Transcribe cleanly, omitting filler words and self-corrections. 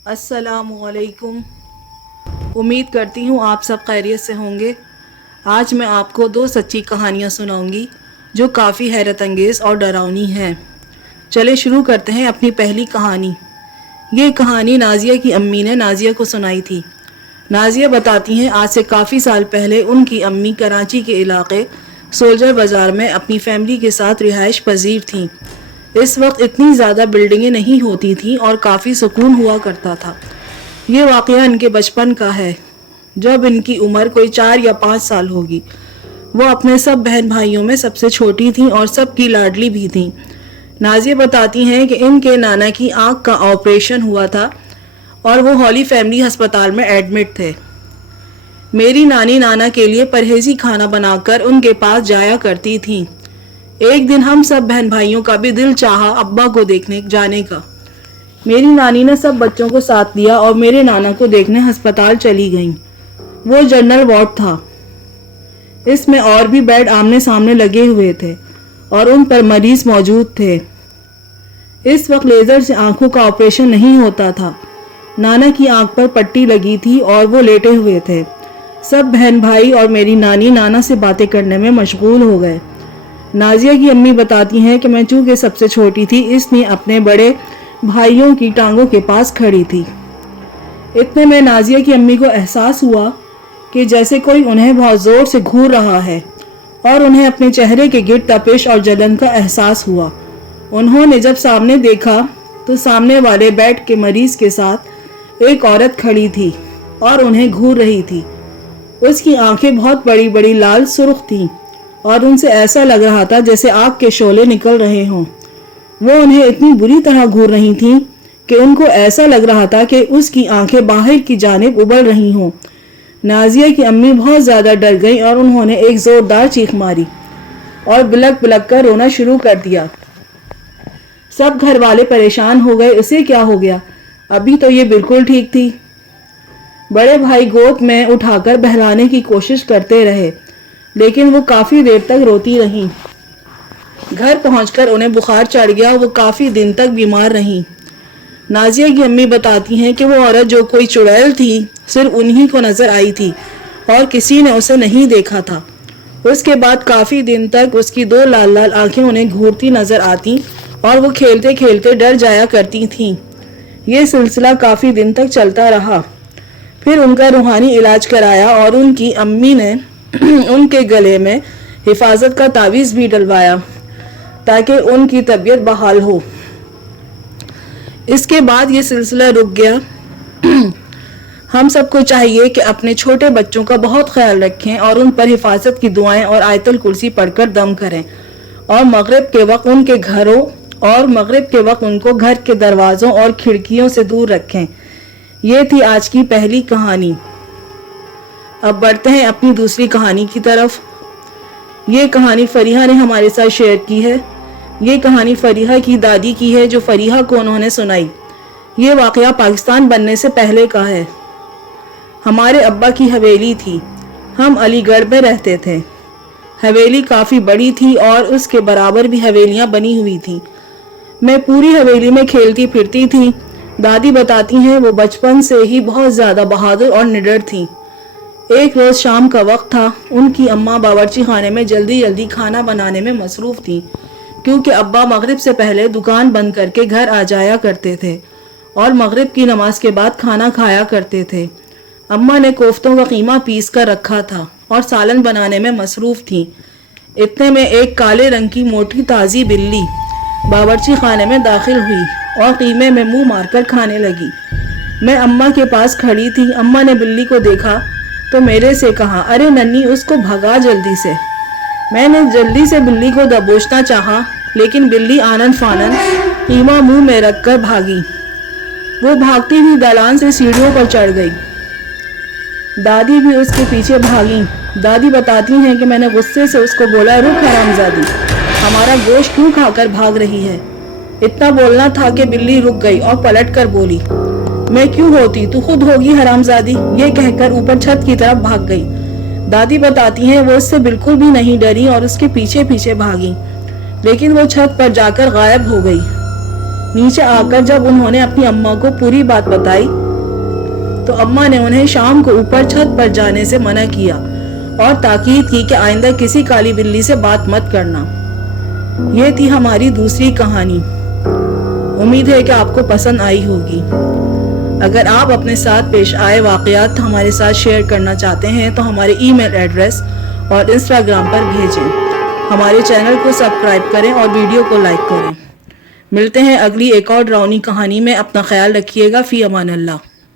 अस्सलाम वालेकुम। उम्मीद करती हूँ आप सब खैरियत से होंगे। आज मैं आपको दो सच्ची कहानियाँ सुनाऊंगी जो काफ़ी हैरत अंगेज़ और डरावनी हैं। चले शुरू करते हैं अपनी पहली कहानी। ये कहानी नाजिया की अम्मी ने नाजिया को सुनाई थी। नाजिया बताती हैं आज से काफ़ी साल पहले उनकी अम्मी कराची के इलाके सोल्जर बाज़ार में अपनी फैमिली के साथ रिहाइश पजीर थीं। इस वक्त इतनी ज़्यादा बिल्डिंगें नहीं होती थीं और काफ़ी सुकून हुआ करता था। ये वाक़या इनके बचपन का है, जब इनकी उम्र कोई 4 या 5 साल होगी। वो अपने सब बहन भाइयों में सबसे छोटी थीं और सबकी लाडली भी थीं। नाजिया बताती हैं कि इनके नाना की आँख का ऑपरेशन हुआ था और वो हॉली फैमिली अस्पताल में एडमिट थे। मेरी नानी नाना के लिए परहेजी खाना बनाकर उनके पास जाया करती थीं। एक दिन हम सब बहन भाइयों का भी दिल चाहा अब्बा को देखने जाने का। मेरी नानी ने सब बच्चों को साथ लिया और मेरे नाना को देखने अस्पताल चली गईं। वो जनरल वार्ड था। इसमें और भी बेड आमने सामने लगे हुए थे और उन पर मरीज मौजूद थे। इस वक्त लेजर से आंखों का ऑपरेशन नहीं होता था। नाना की आंख पर पट्टी लगी थी और वो लेटे हुए थे। सब बहन भाई और मेरी नानी नाना से बातें करने में मशगूल हो गए। नाजिया की अम्मी बताती हैं कि मैं चूंकि सबसे छोटी थी, इसलिए अपने बड़े भाइयों की टांगों के पास खड़ी थी। इतने में नाजिया की अम्मी को एहसास हुआ कि जैसे कोई उन्हें बहुत जोर से घूर रहा है और उन्हें अपने चेहरे के गिर्द तपिश और जलन का एहसास हुआ। उन्होंने जब सामने देखा तो सामने वाले बेड के मरीज के साथ एक औरत खड़ी थी और उन्हें घूर रही थी। उसकी आंखें बहुत बड़ी बड़ी लाल सुर्ख थीं और उनसे ऐसा लग रहा था जैसे आग के शोले निकल रहे हों। वो उन्हें इतनी बुरी तरह घूर रही थीं कि उनको ऐसा लग रहा था कि उसकी आंखें बाहर की जानिब उबल रही हों। नाजिया की अम्मी बहुत ज़्यादा डर गई और उन्होंने एक ज़ोरदार चीख मारी और बिलक बिलक कर रोना शुरू कर दिया। सब घर वाले परेशान हो गए, उसे क्या हो गया? अभी तो ये बिल्कुल ठीक थी। बड़े भाई गोद में उठाकर बहलाने की कोशिश करते रहे, लेकिन वो काफ़ी देर तक रोती रहीं। घर पहुंचकर उन्हें बुखार चढ़ गया और वो काफ़ी दिन तक बीमार रहीं। नाजिया की अम्मी बताती हैं कि वो औरत जो कोई चुड़ैल थी, सिर्फ उन्हीं को नज़र आई थी और किसी ने उसे नहीं देखा था। उसके बाद काफ़ी दिन तक उसकी 2 लाल लाल आंखें उन्हें घूरती नज़र आती और वो खेलते खेलते डर जाया करती थीं। ये सिलसिला काफ़ी दिन तक चलता रहा। फिर उनका रूहानी इलाज कराया और उनकी अम्मी ने उनके गले में हिफाजत का तावीज़ भी डलवाया ताकि उनकी तबीयत बहाल हो। इसके बाद ये सिलसिला रुक गया। हम सबको चाहिए कि अपने छोटे बच्चों का बहुत ख्याल रखें और उन पर हिफाजत की दुआएं और आयतुल कुर्सी पढ़कर दम करें और मगरिब के वक्त उनको घर के दरवाज़ों और खिड़कियों से दूर रखें। ये थी आज की पहली कहानी। अब बढ़ते हैं अपनी दूसरी कहानी की तरफ। ये कहानी फरीहा ने हमारे साथ शेयर की है। ये कहानी फरीहा की दादी की है जो फरीहा को उन्होंने सुनाई। ये वाक़या पाकिस्तान बनने से पहले का है। हमारे अब्बा की हवेली थी। हम अलीगढ़ में रहते थे। हवेली काफ़ी बड़ी थी और उसके बराबर भी हवेलियाँ बनी हुई थी। मैं पूरी हवेली में खेलती फिरती थी। दादी बताती हैं वो बचपन से ही बहुत ज़्यादा बहादुर और निडर थी। एक रोज़ शाम का वक्त था। उनकी अम्मा बावर्ची खाने में जल्दी जल्दी खाना बनाने में मसरूफ़ थी, क्योंकि अब्बा मगरिब से पहले दुकान बंद करके घर आ जाया करते थे और मगरिब की नमाज के बाद खाना खाया करते थे। अम्मा ने कोफ्तों का कीमा पीस कर रखा था और सालन बनाने में मसरूफ़ थी। इतने में एक काले रंग की मोटी ताज़ी बिल्ली बावर्ची खाने में दाखिल हुई और कीमे में मुंह मारकर खाने लगी। मैं अम्मा के पास खड़ी थी। अम्मा ने बिल्ली को देखा तो मेरे से कहा, अरे नन्नी, उसको भगा जल्दी से। मैंने जल्दी से बिल्ली को दबोचना चाहा, लेकिन बिल्ली आनन फानन कीमा मुंह में रखकर भागी। वो भागती हुई दालान से सीढ़ियों पर चढ़ गई। दादी भी उसके पीछे भागी। दादी बताती हैं कि मैंने गुस्से से उसको बोला, रुक हरामजादी, हमारा गोश्त क्यों खाकर भाग रही है? इतना बोलना था कि बिल्ली रुक गई और पलट कर बोली, मैं क्यों होती, तू खुद होगी हरामजादी। ये कहकर ऊपर छत की तरफ भाग गई। दादी बताती हैं वो उससे बिल्कुल भी नहीं डरी और उसके पीछे पीछे भागी, लेकिन वो छत पर जाकर गायब हो गई। نیچے آ کر جب انہوں نے اپنی اماں کو پوری بات بتائی تو اماں نے انہیں شام کو اوپر چھت پر جانے سے منع کیا اور تاکید کی کہ آئندہ کسی کالی بلی سے بات مت کرنا۔ یہ تھی ہماری دوسری کہانی۔ امید ہے کہ آپ کو پسند آئی ہوگی۔ اگر آپ اپنے ساتھ پیش آئے واقعات ہمارے ساتھ شیئر کرنا چاہتے ہیں تو ہمارے ای میل ایڈریس اور انسٹاگرام پر بھیجیں۔ ہمارے چینل کو سبسکرائب کریں اور ویڈیو کو لائک کریں۔ ملتے ہیں اگلی ایک اور ڈراؤنی کہانی میں۔ اپنا خیال رکھیے گا۔ فی امان اللہ۔